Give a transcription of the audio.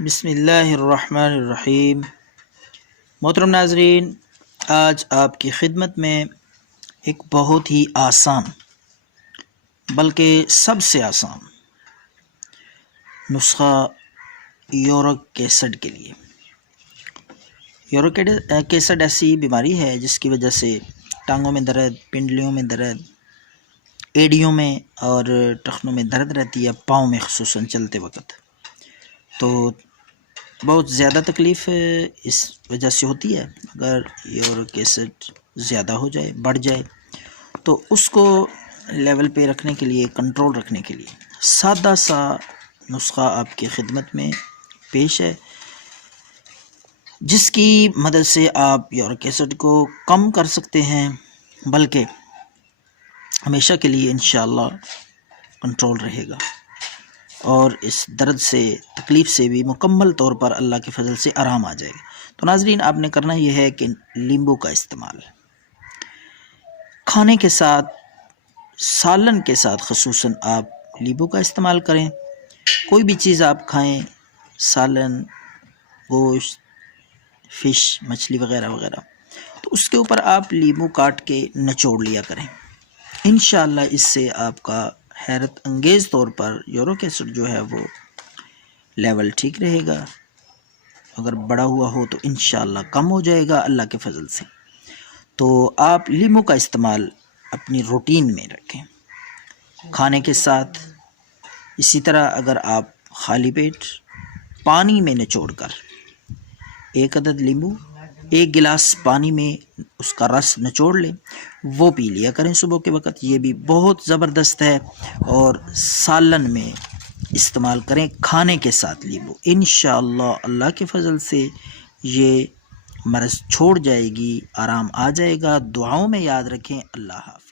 بسم اللہ الرحمن الرحیم۔ محترم ناظرین، آج آپ کی خدمت میں ایک بہت ہی آسان بلکہ سب سے آسان نسخہ یورک ایسڈ کے لیے۔ یورک ایسڈ ایسی بیماری ہے جس کی وجہ سے ٹانگوں میں درد، پنڈلیوں میں درد، ایڑیوں میں اور ٹخنوں میں درد رہتی ہے، پاؤں میں خصوصاً چلتے وقت۔ تو بہت زیادہ تکلیف اس وجہ سے ہوتی ہے۔ اگر یورک ایسڈ زیادہ ہو جائے، بڑھ جائے، تو اس کو لیول پہ رکھنے کے لیے، کنٹرول رکھنے کے لیے سادہ سا نسخہ آپ کی خدمت میں پیش ہے، جس کی مدد سے آپ یورک ایسڈ کو کم کر سکتے ہیں، بلکہ ہمیشہ کے لیے انشاءاللہ کنٹرول رہے گا اور اس درد سے، تکلیف سے بھی مکمل طور پر اللہ کے فضل سے آرام آ جائے گا۔ تو ناظرین، آپ نے کرنا یہ ہے کہ لیمبو کا استعمال کھانے کے ساتھ، سالن کے ساتھ خصوصاً آپ لیمبو کا استعمال کریں۔ کوئی بھی چیز آپ کھائیں، سالن، گوشت، فش، مچھلی وغیرہ وغیرہ، تو اس کے اوپر آپ لیمبو کاٹ کے نچوڑ لیا کریں۔ انشاءاللہ اس سے آپ کا حیرت انگیز طور پر یورک ایسڈ جو ہے وہ لیول ٹھیک رہے گا۔ اگر بڑا ہوا ہو تو انشاءاللہ کم ہو جائے گا اللہ کے فضل سے۔ تو آپ لیمو کا استعمال اپنی روٹین میں رکھیں کھانے کے ساتھ۔ اسی طرح اگر آپ خالی پیٹ پانی میں نچوڑ کر 1 عدد لیمو 1 گلاس پانی میں اس کا رس نچوڑ لیں، وہ پی لیا کریں صبح کے وقت۔ یہ بھی بہت زبردست ہے، اور سالن میں استعمال کریں کھانے کے ساتھ لیمو۔ انشاءاللہ اللہ کے فضل سے یہ مرض چھوڑ جائے گی، آرام آ جائے گا۔ دعاؤں میں یاد رکھیں۔ اللہ حافظ۔